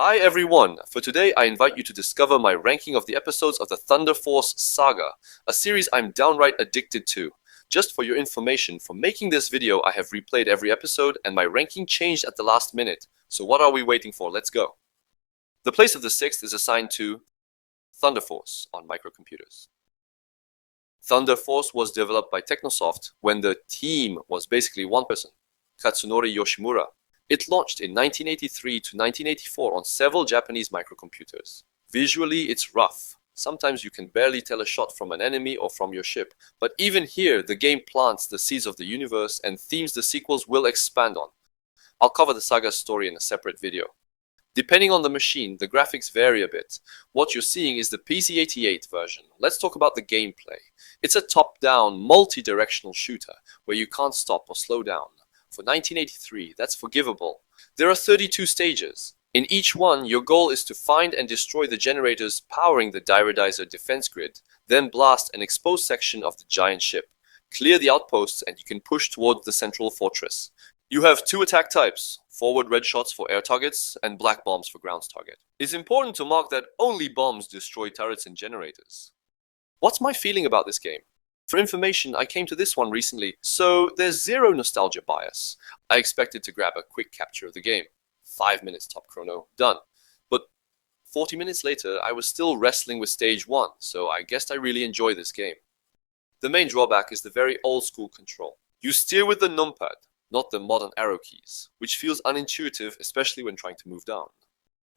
Hi everyone! For today, I invite you to discover my ranking of the episodes of the Thunder Force Saga, a series I'm downright addicted to. Just for your information, for making this video, I have replayed every episode and my ranking changed at the last minute. So what are we waiting for? Let's go! The place of the sixth is assigned to Thunder Force on microcomputers. Thunder Force was developed by Technosoft when the team was basically one person, Katsunori Yoshimura. It launched in 1983 to 1984 on several Japanese microcomputers. Visually, it's rough. Sometimes you can barely tell a shot from an enemy or from your ship. But even here, the game plants the seeds of the universe and themes the sequels will expand on. I'll cover the Saga story in a separate video. Depending on the machine, the graphics vary a bit. What you're seeing is the PC-88 version. Let's talk about the gameplay. It's a top-down, multi-directional shooter where you can't stop or slow down. For 1983, that's forgivable. There are 32 stages. In each one, your goal is to find and destroy the generators powering the Diredizer defense grid, then blast an exposed section of the giant ship. Clear the outposts and you can push toward the central fortress. You have two attack types, forward red shots for air targets and black bombs for ground target. It's important to mark that only bombs destroy turrets and generators. What's my feeling about this game? For information, I came to this one recently, so there's zero nostalgia bias. I expected to grab a quick capture of the game. 5 minutes top chrono, done. But 40 minutes later, I was still wrestling with stage 1, so I guessed I really enjoy this game. The main drawback is the very old school control. You steer with the numpad, not the modern arrow keys, which feels unintuitive, especially when trying to move down.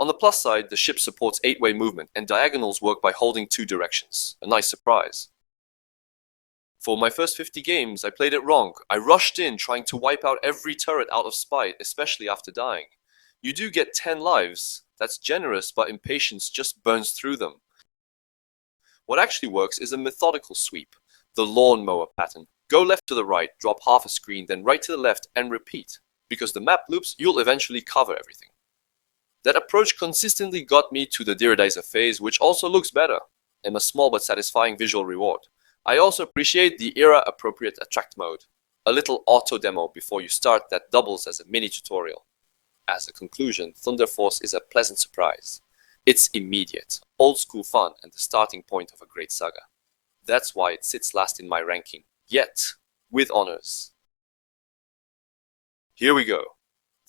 On the plus side, the ship supports 8-way movement, and diagonals work by holding 2 directions. A nice surprise. For my first 50 games, I played it wrong. I rushed in trying to wipe out every turret out of spite, especially after dying. You do get 10 lives. That's generous, but impatience just burns through them. What actually works is a methodical sweep, the lawnmower pattern. Go left to the right, drop half a screen, then right to the left, and repeat. Because the map loops, you'll eventually cover everything. That approach consistently got me to the Diredizer phase, which also looks better, and a small but satisfying visual reward. I also appreciate the era-appropriate attract mode, a little auto demo before you start that doubles as a mini tutorial. As a conclusion, Thunder Force is a pleasant surprise. It's immediate, old-school fun, and the starting point of a great saga. That's why it sits last in my ranking, yet with honors. Here we go.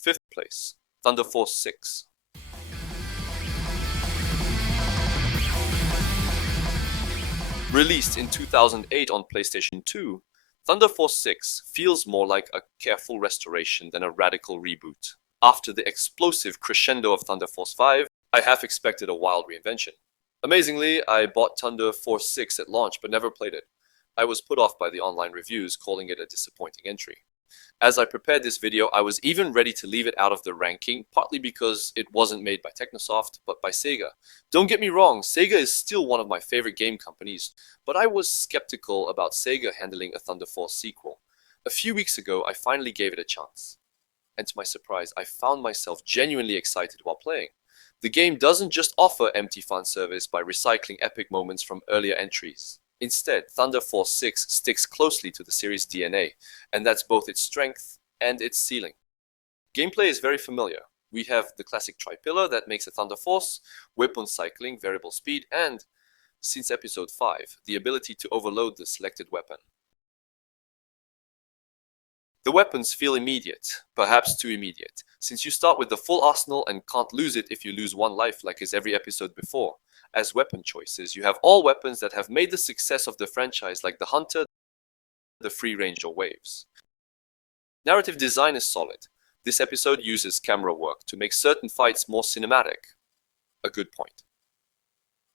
5th place, Thunder Force 6. Released in 2008 on PlayStation 2, Thunder Force 6 feels more like a careful restoration than a radical reboot. After the explosive crescendo of Thunder Force 5, I half expected a wild reinvention. Amazingly, I bought Thunder Force 6 at launch but never played it. I was put off by the online reviews, calling it a disappointing entry. As I prepared this video, I was even ready to leave it out of the ranking, partly because it wasn't made by Technosoft, but by Sega. Don't get me wrong, Sega is still one of my favorite game companies, but I was skeptical about Sega handling a Thunder Force sequel. A few weeks ago, I finally gave it a chance. And to my surprise, I found myself genuinely excited while playing. The game doesn't just offer empty fan service by recycling epic moments from earlier entries. Instead, Thunder Force 6 sticks closely to the series' DNA, and that's both its strength and its ceiling. Gameplay is very familiar. We have the classic tri-pillar that makes a Thunder Force, weapon cycling, variable speed, and, since episode 5, the ability to overload the selected weapon. The weapons feel immediate, perhaps too immediate, since you start with the full arsenal and can't lose it if you lose 1 life like is every episode before. As weapon choices, you have all weapons that have made the success of the franchise like the Hunter, the Free Range or Waves. Narrative design is solid. This episode uses camera work to make certain fights more cinematic. A good point.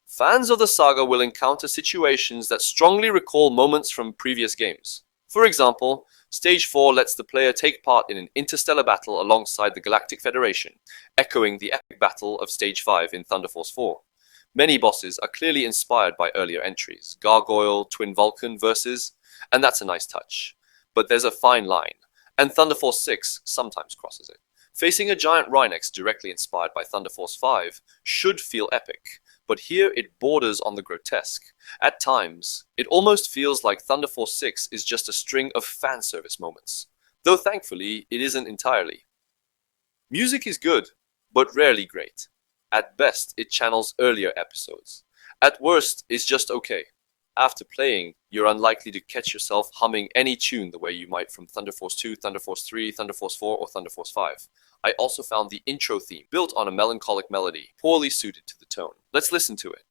Fans of the saga will encounter situations that strongly recall moments from previous games. For example, Stage 4 lets the player take part in an interstellar battle alongside the Galactic Federation, echoing the epic battle of Stage 5 in Thunder Force 4. Many bosses are clearly inspired by earlier entries, Gargoyle, Twin Vulcan versus, and that's a nice touch. But there's a fine line, and Thunder Force 6 sometimes crosses it. Facing a giant Rhinox directly inspired by Thunder Force 5 should feel epic, but here it borders on the grotesque. At times, it almost feels like Thunder Force 6 is just a string of fan service moments, though thankfully it isn't entirely. Music is good, but rarely great. At best, it channels earlier episodes. At worst, it's just okay. After playing, you're unlikely to catch yourself humming any tune the way you might from Thunder Force 2, Thunder Force 3, Thunder Force 4, or Thunder Force 5. I also found the intro theme, built on a melancholic melody, poorly suited to the tone. Let's listen to it.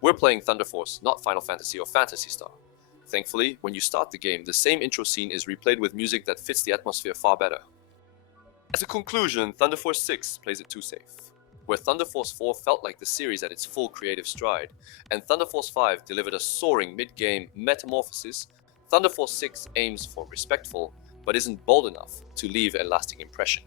We're playing Thunder Force, not Final Fantasy or Phantasy Star. Thankfully, when you start the game, the same intro scene is replayed with music that fits the atmosphere far better. As a conclusion, Thunder Force 6 plays it too safe. Where Thunder Force 4 felt like the series at its full creative stride, and Thunder Force 5 delivered a soaring mid-game metamorphosis, Thunder Force 6 aims for respectful, but isn't bold enough to leave a lasting impression.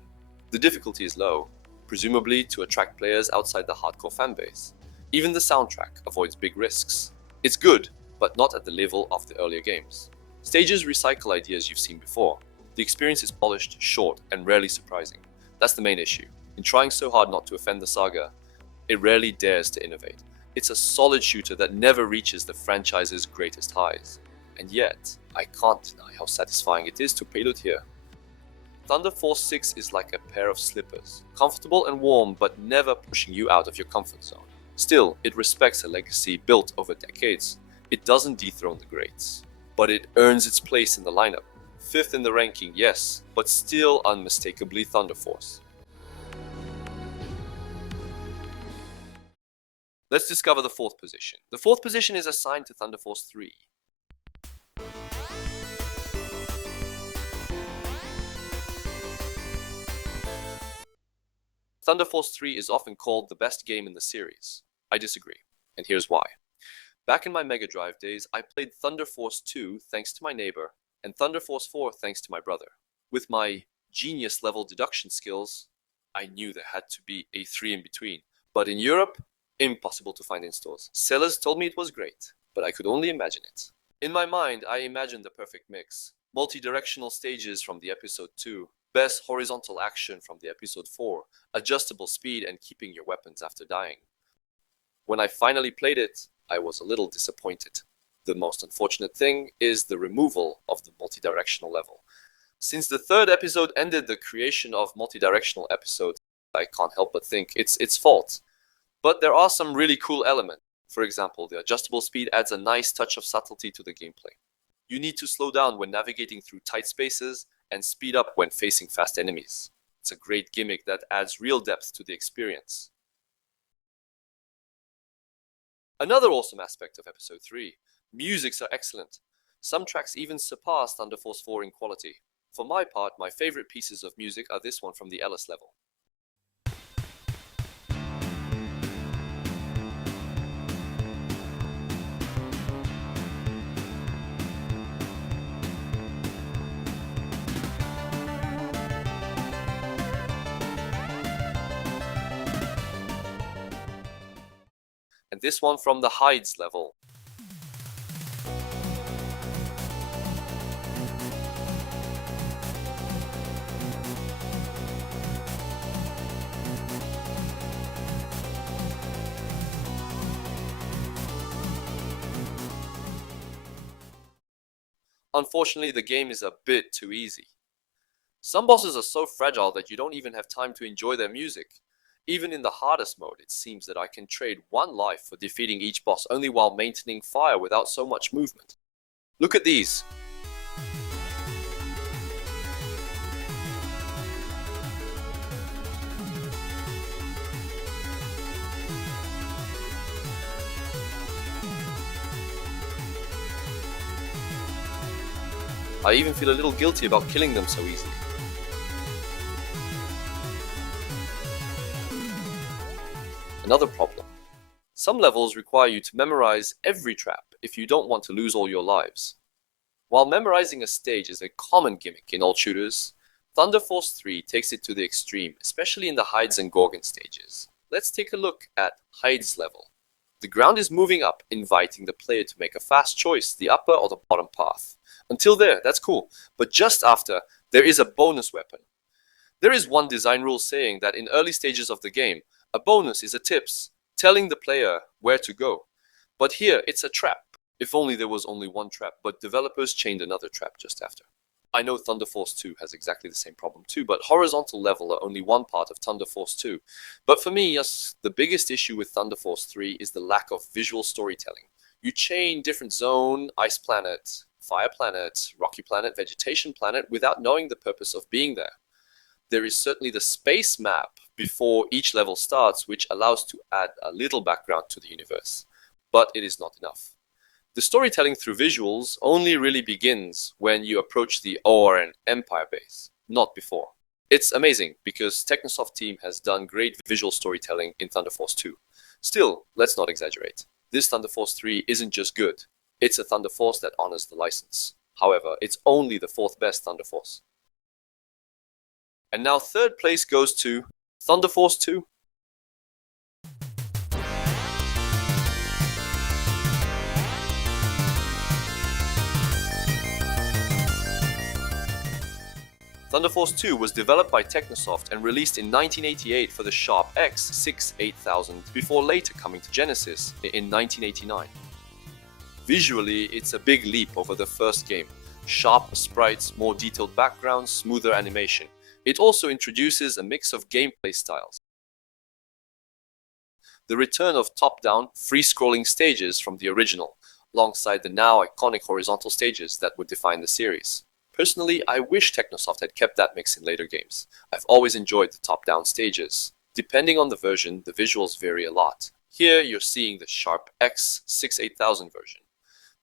The difficulty is low, presumably to attract players outside the hardcore fanbase. Even the soundtrack avoids big risks. It's good, but not at the level of the earlier games. Stages recycle ideas you've seen before. The experience is polished, short, and rarely surprising. That's the main issue. In trying so hard not to offend the saga, it rarely dares to innovate. It's a solid shooter that never reaches the franchise's greatest highs. And yet, I can't deny how satisfying it is to prelude here. Thunder Force 6 is like a pair of slippers, comfortable and warm, but never pushing you out of your comfort zone. Still, it respects a legacy built over decades. It doesn't dethrone the greats, but it earns its place in the lineup. 5th in the ranking, yes, but still unmistakably Thunder Force. Let's discover the 4th position. The 4th position is assigned to Thunder Force 3. Thunder Force 3 is often called the best game in the series. I disagree, and here's why. Back in my Mega Drive days, I played Thunder Force 2 thanks to my neighbor, and Thunder Force 4 thanks to my brother. With my genius-level deduction skills, I knew there had to be a 3 in between. But in Europe, impossible to find in stores. Sellers told me it was great, but I could only imagine it. In my mind, I imagined the perfect mix. Multi-directional stages from the episode 2, best horizontal action from the episode 4, adjustable speed and keeping your weapons after dying. When I finally played it, I was a little disappointed. The most unfortunate thing is the removal of the multi-directional level. Since the 3rd episode ended the creation of multi-directional episodes, I can't help but think it's its fault. But there are some really cool elements. For example, the adjustable speed adds a nice touch of subtlety to the gameplay. You need to slow down when navigating through tight spaces and speed up when facing fast enemies. It's a great gimmick that adds real depth to the experience. Another awesome aspect of Episode 3, musics are excellent. Some tracks even surpass Thunder Force 4 in quality. For my part, my favorite pieces of music are this one from the Ellis level. And this one from the Hides level. Unfortunately, the game is a bit too easy. Some bosses are so fragile that you don't even have time to enjoy their music. Even in the hardest mode, it seems that I can trade 1 life for defeating each boss only while maintaining fire without so much movement. Look at these. I even feel a little guilty about killing them so easily. Another problem. Some levels require you to memorize every trap if you don't want to lose all your lives. While memorizing a stage is a common gimmick in old shooters, Thunder Force 3 takes it to the extreme, especially in the Hides and Gorgon stages. Let's take a look at Hides level. The ground is moving up, inviting the player to make a fast choice, the upper or the bottom path. Until there, that's cool, but just after, there is a bonus weapon. There is one design rule saying that in early stages of the game, a bonus is a tips, telling the player where to go. But here, it's a trap. If only there was only one trap, but developers chained another trap just after. I know Thunder Force 2 has exactly the same problem too, but horizontal level are only one part of Thunder Force 2. But for me, yes, the biggest issue with Thunder Force 3 is the lack of visual storytelling. You chain different zone, ice planet, fire planet, rocky planet, vegetation planet without knowing the purpose of being there. There is certainly the space map before each level starts, which allows to add a little background to the universe. But it is not enough. The storytelling through visuals only really begins when you approach the Oran Empire base, not before. It's amazing because Technosoft team has done great visual storytelling in Thunder Force 2. Still, let's not exaggerate. This Thunder Force 3 isn't just good. It's a Thunder Force that honors the license. However, it's only the fourth best Thunder Force. And now third place goes to Thunder Force 2. Thunder Force 2 was developed by Technosoft and released in 1988 for the Sharp X68000 before later coming to Genesis in 1989. Visually, it's a big leap over the first game. Sharper sprites, more detailed backgrounds, smoother animation. It also introduces a mix of gameplay styles. The return of top-down, free-scrolling stages from the original, alongside the now iconic horizontal stages that would define the series. Personally, I wish Technosoft had kept that mix in later games. I've always enjoyed the top-down stages. Depending on the version, the visuals vary a lot. Here, you're seeing the Sharp X68000 version.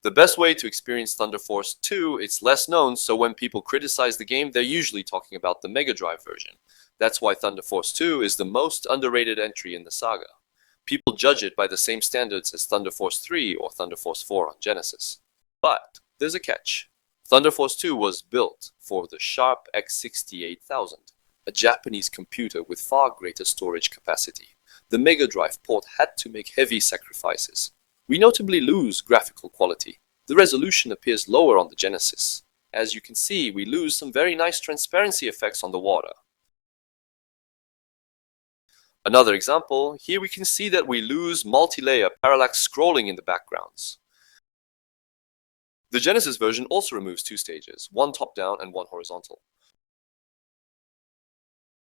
The best way to experience Thunder Force 2, it's less known, so when people criticize the game, they're usually talking about the Mega Drive version. That's why Thunder Force 2 is the most underrated entry in the saga. People judge it by the same standards as Thunder Force 3 or Thunder Force 4 on Genesis. But there's a catch. Thunder Force 2 was built for the Sharp X68000, a Japanese computer with far greater storage capacity. The Mega Drive port had to make heavy sacrifices. We notably lose graphical quality. The resolution appears lower on the Genesis. As you can see, we lose some very nice transparency effects on the water. Another example, here we can see that we lose multi-layer parallax scrolling in the backgrounds. The Genesis version also removes two stages, one top-down and one horizontal.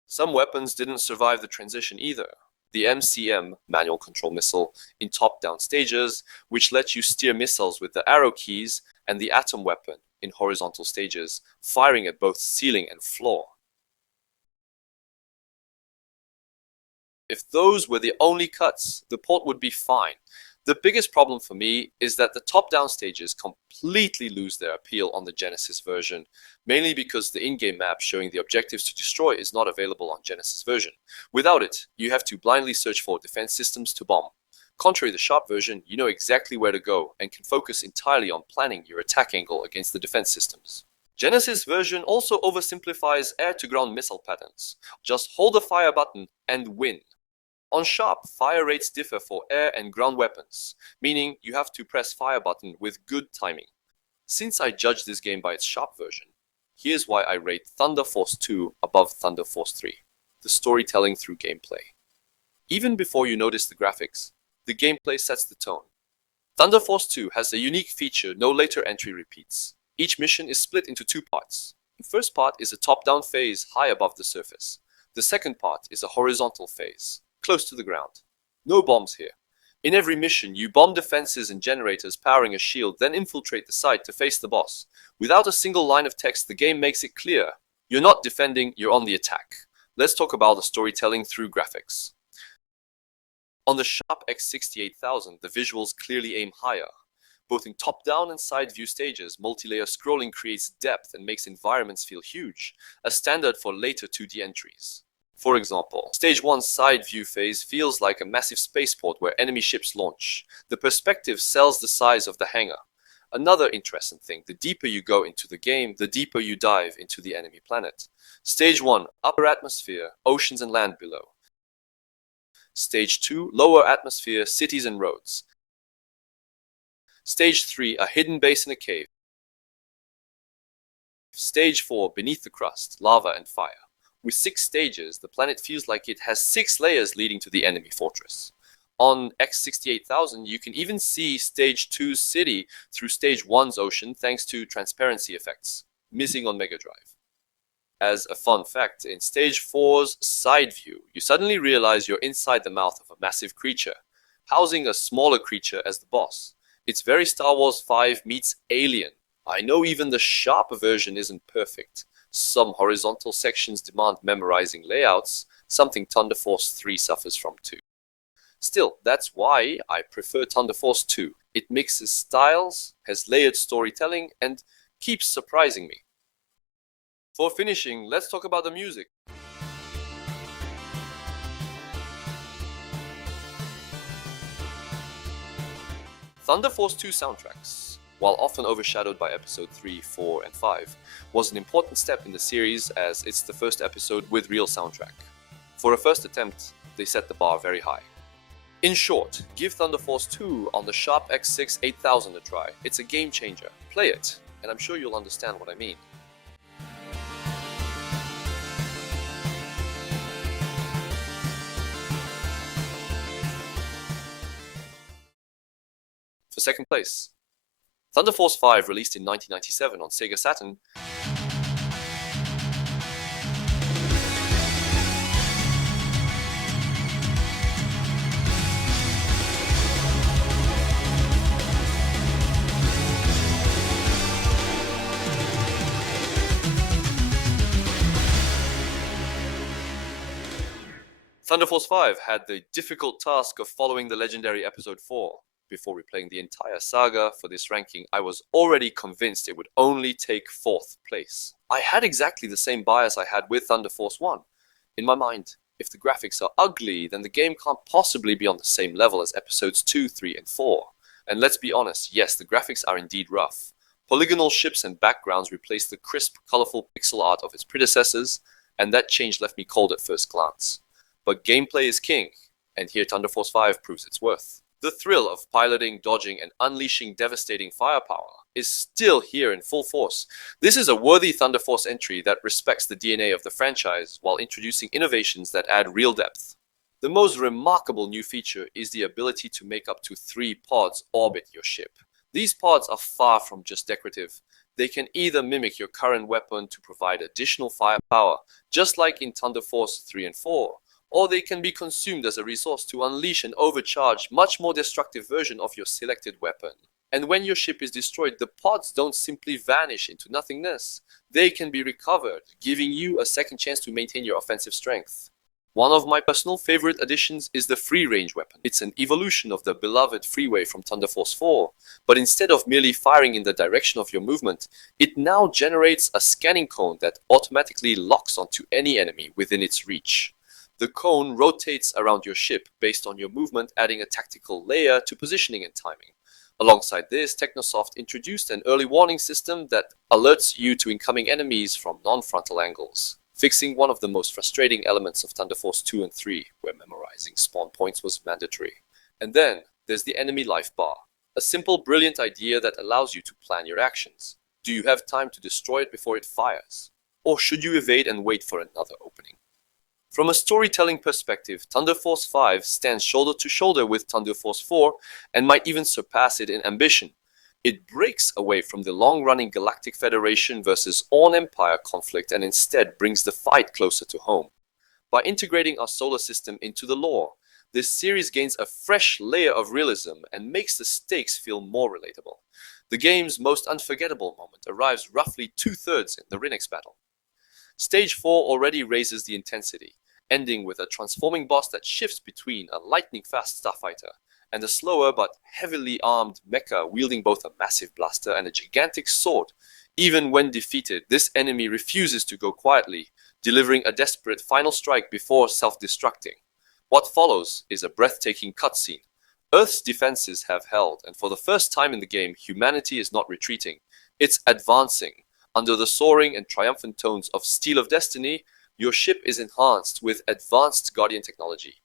Some weapons didn't survive the transition either. The MCM, manual control missile, in top-down stages, which lets you steer missiles with the arrow keys, and the atom weapon in horizontal stages, firing at both ceiling and floor. If those were the only cuts, the port would be fine. The biggest problem for me is that the top-down stages completely lose their appeal on the Genesis version, mainly because the in-game map showing the objectives to destroy is not available on Genesis version. Without it, you have to blindly search for defense systems to bomb. Contrary to the Sharp version, you know exactly where to go and can focus entirely on planning your attack angle against the defense systems. Genesis version also oversimplifies air-to-ground missile patterns. Just hold the fire button and win. On Sharp, fire rates differ for air and ground weapons, meaning you have to press fire button with good timing. Since I judge this game by its Sharp version, here's why I rate Thunder Force 2 above Thunder Force 3. The storytelling through gameplay. Even before you notice the graphics, the gameplay sets the tone. Thunder Force 2 has a unique feature no later entry repeats. Each mission is split into two parts. The first part is a top-down phase high above the surface. The second part is a horizontal phase, close to the ground. No bombs here. In every mission, you bomb defenses and generators powering a shield, then infiltrate the site to face the boss. Without a single line of text, the game makes it clear. You're not defending, you're on the attack. Let's talk about the storytelling through graphics. On the Sharp X68000, the visuals clearly aim higher. Both in top-down and side-view stages, multi-layer scrolling creates depth and makes environments feel huge, a standard for later 2D entries. For example, Stage 1's side view phase feels like a massive spaceport where enemy ships launch. The perspective sells the size of the hangar. Another interesting thing, the deeper you go into the game, the deeper you dive into the enemy planet. Stage 1, upper atmosphere, oceans and land below. Stage 2, lower atmosphere, cities and roads. Stage 3, a hidden base in a cave. Stage 4, beneath the crust, lava and fire. With 6 stages, the planet feels like it has 6 layers leading to the enemy fortress. On X68000, you can even see Stage 2's city through Stage 1's ocean thanks to transparency effects, missing on Mega Drive. As a fun fact, in Stage 4's side view, you suddenly realize you're inside the mouth of a massive creature, housing a smaller creature as the boss. It's very Star Wars 5 meets Alien. I know even the Sharp version isn't perfect. Some horizontal sections demand memorizing layouts, something Thunder Force 3 suffers from too. Still, that's why I prefer Thunder Force 2. It mixes styles, has layered storytelling, and keeps surprising me. For finishing, let's talk about the music. Thunder Force 2 soundtracks, while often overshadowed by Episode 3, 4, and 5, was an important step in the series as it's the first episode with real soundtrack. For a first attempt, they set the bar very high. In short, give Thunder Force 2 on the Sharp X68000 a try. It's a game changer. Play it, and I'm sure you'll understand what I mean. For second place, Thunder Force 5, released in 1997 on Sega Saturn, Thunder Force 5 had the difficult task of following the legendary Episode 4. Before replaying the entire saga for this ranking, I was already convinced it would only take 4th place. I had exactly the same bias I had with Thunder Force 1. In my mind, if the graphics are ugly, then the game can't possibly be on the same level as Episodes 2, 3, and 4. And let's be honest, yes, the graphics are indeed rough. Polygonal ships and backgrounds replaced the crisp, colorful pixel art of its predecessors, and that change left me cold at first glance. But gameplay is king, and here Thunder Force 5 proves its worth. The thrill of piloting, dodging, and unleashing devastating firepower is still here in full force. This is a worthy Thunder Force entry that respects the DNA of the franchise while introducing innovations that add real depth. The most remarkable new feature is the ability to make up to 3 pods orbit your ship. These pods are far from just decorative. They can either mimic your current weapon to provide additional firepower, just like in Thunder Force 3 and 4, or they can be consumed as a resource to unleash an overcharged, much more destructive version of your selected weapon. And when your ship is destroyed, the pods don't simply vanish into nothingness. They can be recovered, giving you a second chance to maintain your offensive strength. One of my personal favorite additions is the free-range weapon. It's an evolution of the beloved freeway from Thunder Force 4, but instead of merely firing in the direction of your movement, it now generates a scanning cone that automatically locks onto any enemy within its reach. The cone rotates around your ship based on your movement, adding a tactical layer to positioning and timing. Alongside this, Technosoft introduced an early warning system that alerts you to incoming enemies from non-frontal angles, fixing one of the most frustrating elements of Thunder Force 2 and 3, where memorizing spawn points was mandatory. And then, there's the enemy life bar, a simple, brilliant idea that allows you to plan your actions. Do you have time to destroy it before it fires? Or should you evade and wait for another opening? From a storytelling perspective, Thunder Force 5 stands shoulder to shoulder with Thunder Force 4 and might even surpass it in ambition. It breaks away from the long-running Galactic Federation versus Orn Empire conflict and instead brings the fight closer to home. By integrating our solar system into the lore, this series gains a fresh layer of realism and makes the stakes feel more relatable. The game's most unforgettable moment arrives roughly 2/3 in the Rinnex battle. Stage 4 already raises the intensity, ending with a transforming boss that shifts between a lightning-fast starfighter and a slower but heavily armed mecha wielding both a massive blaster and a gigantic sword. Even when defeated, this enemy refuses to go quietly, delivering a desperate final strike before self-destructing. What follows is a breathtaking cutscene. Earth's defenses have held, and for the first time in the game, humanity is not retreating. It's advancing. Under the soaring and triumphant tones of Steel of Destiny, your ship is enhanced with advanced Guardian technology.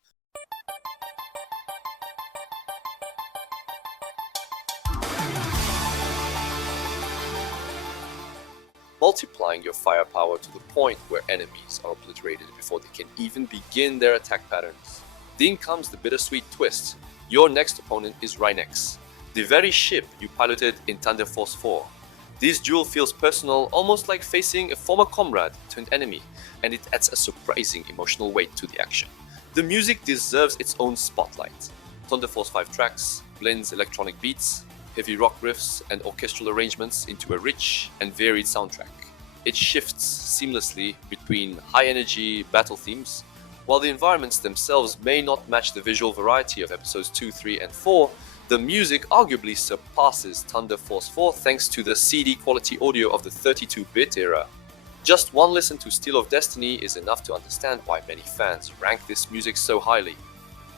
Multiplying your firepower to the point where enemies are obliterated before they can even begin their attack patterns. Then comes the bittersweet twist. Your next opponent is Rhinox, the very ship you piloted in Thunder Force 4. This duel feels personal, almost like facing a former comrade turned enemy, and it adds a surprising emotional weight to the action. The music deserves its own spotlight. Thunder Force 5 tracks blends electronic beats, heavy rock riffs, and orchestral arrangements into a rich and varied soundtrack. It shifts seamlessly between high-energy battle themes. While the environments themselves may not match the visual variety of episodes 2, 3, and 4, the music arguably surpasses Thunder Force 4 thanks to the CD quality audio of the 32-bit era. Just one listen to Steel of Destiny is enough to understand why many fans rank this music so highly.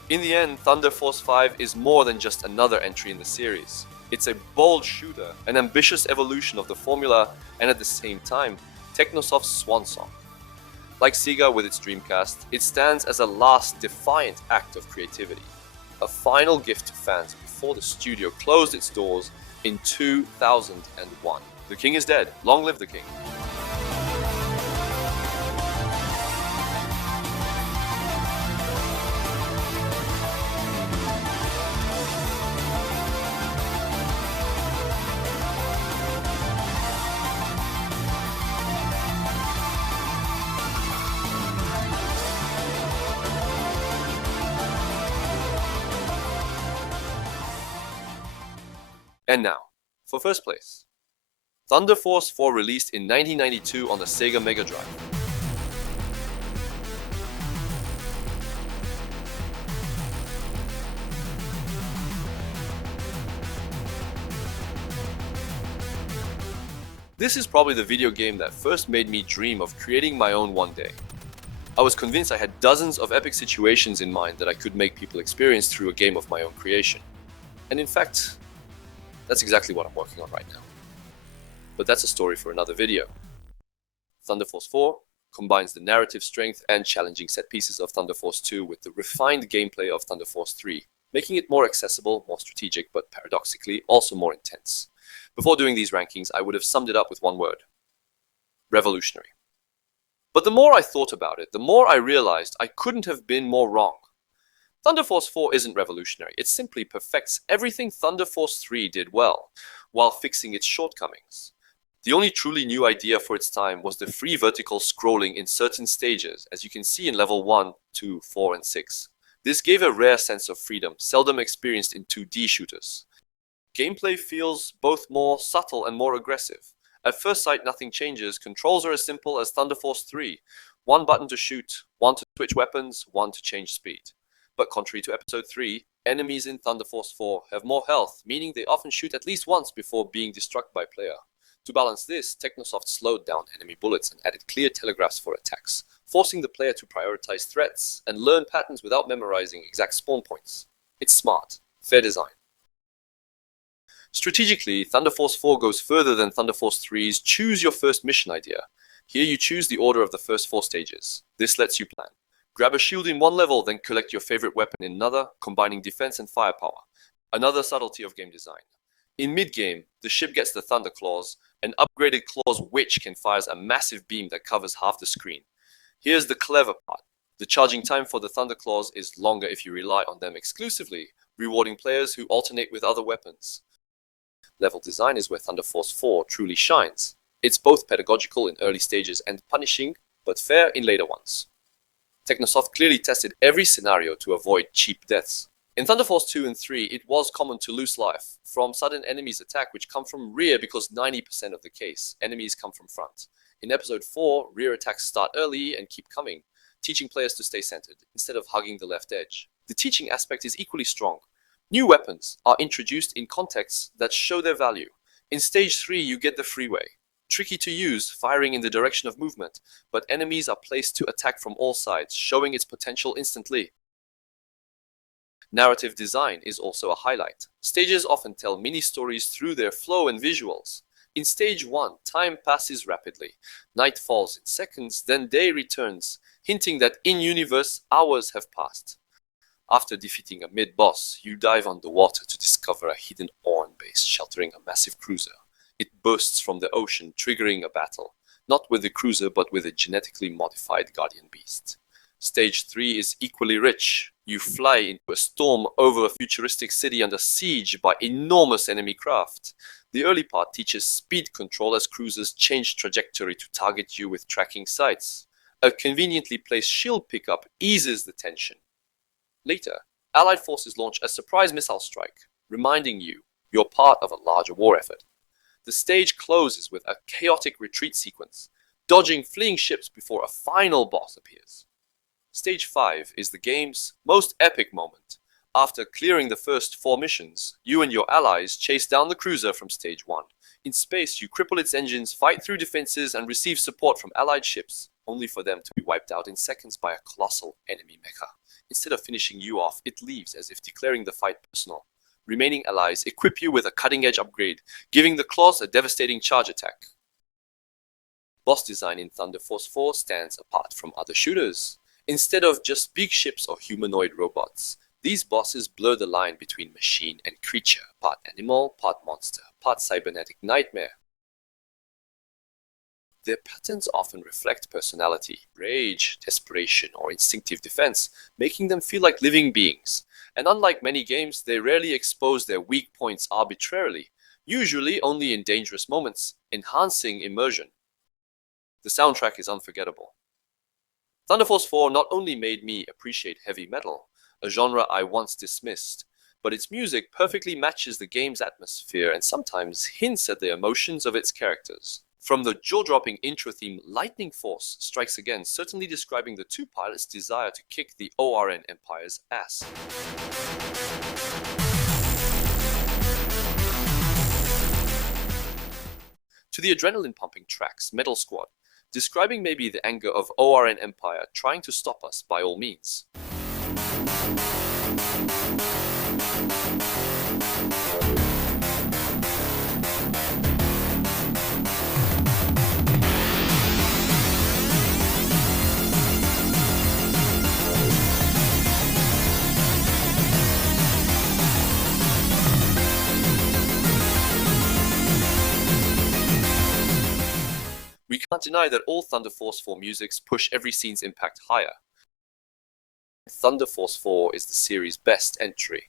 In the end, Thunder Force 5 is more than just another entry in the series. It's a bold shooter, an ambitious evolution of the formula, and at the same time, Technosoft's swan song. Like Sega with its Dreamcast, it stands as a last defiant act of creativity, a final gift to fans before the studio closed its doors in 2001. The king is dead. Long live the king. And now, for first place. Thunder Force 4 released in 1992 on the Sega Mega Drive. This is probably the video game that first made me dream of creating my own one day. I was convinced I had dozens of epic situations in mind that I could make people experience through a game of my own creation. And in fact, that's exactly what I'm working on right now. But that's a story for another video. Thunder Force 4 combines the narrative strength and challenging set pieces of Thunder Force 2 with the refined gameplay of Thunder Force 3, making it more accessible, more strategic, but paradoxically also more intense. Before doing these rankings, I would have summed it up with one word: revolutionary. But the more I thought about it, the more I realized I couldn't have been more wrong. Thunder Force 4 isn't revolutionary, it simply perfects everything Thunder Force 3 did well, while fixing its shortcomings. The only truly new idea for its time was the free vertical scrolling in certain stages, as you can see in level 1, 2, 4, and 6. This gave a rare sense of freedom, seldom experienced in 2D shooters. Gameplay feels both more subtle and more aggressive. At first sight, nothing changes. Controls are as simple as Thunder Force 3. One button to shoot, one to switch weapons, one to change speed. But contrary to Episode 3, enemies in Thunder Force 4 have more health, meaning they often shoot at least once before being destruct by player. To balance this, Technosoft slowed down enemy bullets and added clear telegraphs for attacks, forcing the player to prioritize threats and learn patterns without memorizing exact spawn points. It's smart, fair design. Strategically, Thunder Force 4 goes further than Thunder Force 3's choose your first mission idea. Here you choose the order of the first 4 stages. This lets you plan. Grab a shield in one level, then collect your favorite weapon in another, combining defense and firepower. Another subtlety of game design. In mid-game, the ship gets the Thunder Claws, an upgraded claws which can fire a massive beam that covers half the screen. Here's the clever part. The charging time for the Thunder Claws is longer if you rely on them exclusively, rewarding players who alternate with other weapons. Level design is where Thunder Force 4 truly shines. It's both pedagogical in early stages and punishing, but fair in later ones. Technosoft clearly tested every scenario to avoid cheap deaths. In Thunder Force 2 and 3, it was common to lose life from sudden enemies attack which come from rear because 90% of the case, enemies come from front. In Episode 4, rear attacks start early and keep coming, teaching players to stay centered instead of hugging the left edge. The teaching aspect is equally strong. New weapons are introduced in contexts that show their value. In Stage 3, you get the freeway. Tricky to use, firing in the direction of movement, but enemies are placed to attack from all sides, showing its potential instantly. Narrative design is also a highlight. Stages often tell mini-stories through their flow and visuals. In Stage 1, time passes rapidly. Night falls in seconds, then day returns, hinting that in-universe hours have passed. After defeating a mid-boss, you dive underwater to discover a hidden Orn base sheltering a massive cruiser. It bursts from the ocean, triggering a battle, not with the cruiser but with a genetically modified guardian beast. Stage 3 is equally rich. You fly into a storm over a futuristic city under siege by enormous enemy craft. The early part teaches speed control as cruisers change trajectory to target you with tracking sights. A conveniently placed shield pickup eases the tension. Later, Allied forces launch a surprise missile strike, reminding you you're part of a larger war effort. The stage closes with a chaotic retreat sequence, dodging fleeing ships before a final boss appears. Stage 5 is the game's most epic moment. After clearing the first 4 missions, you and your allies chase down the cruiser from Stage 1. In space, you cripple its engines, fight through defenses, and receive support from allied ships, only for them to be wiped out in seconds by a colossal enemy mecha. Instead of finishing you off, it leaves as if declaring the fight personal. Remaining allies equip you with a cutting-edge upgrade, giving the claws a devastating charge attack. Boss design in Thunder Force 4 stands apart from other shooters. Instead of just big ships or humanoid robots, these bosses blur the line between machine and creature, part animal, part monster, part cybernetic nightmare. Their patterns often reflect personality, rage, desperation, or instinctive defense, making them feel like living beings. And unlike many games, they rarely expose their weak points arbitrarily, usually only in dangerous moments, enhancing immersion. The soundtrack is unforgettable. Thunder Force 4 not only made me appreciate heavy metal, a genre I once dismissed, but its music perfectly matches the game's atmosphere and sometimes hints at the emotions of its characters. From the jaw-dropping intro theme Lightning Force Strikes Again, certainly describing the two pilots' desire to kick the ORN Empire's ass. To the adrenaline-pumping tracks Metal Squad, describing maybe the anger of ORN Empire trying to stop us by all means. We can't deny that all Thunder Force 4 musics push every scene's impact higher. Thunder Force 4 is the series' best entry.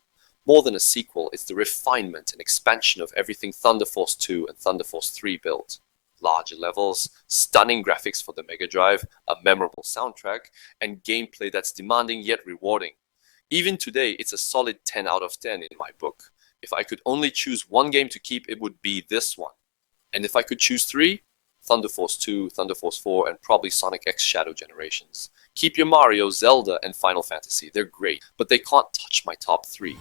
More than a sequel, it's the refinement and expansion of everything Thunder Force 2 and Thunder Force 3 built. Larger levels, stunning graphics for the Mega Drive, a memorable soundtrack, and gameplay that's demanding yet rewarding. Even today, it's a solid 10 out of 10 in my book. If I could only choose one game to keep, it would be this one. And if I could choose 3, Thunder Force 2, Thunder Force 4, and probably Sonic X Shadow Generations. Keep your Mario, Zelda, and Final Fantasy. They're great, but they can't touch my top 3.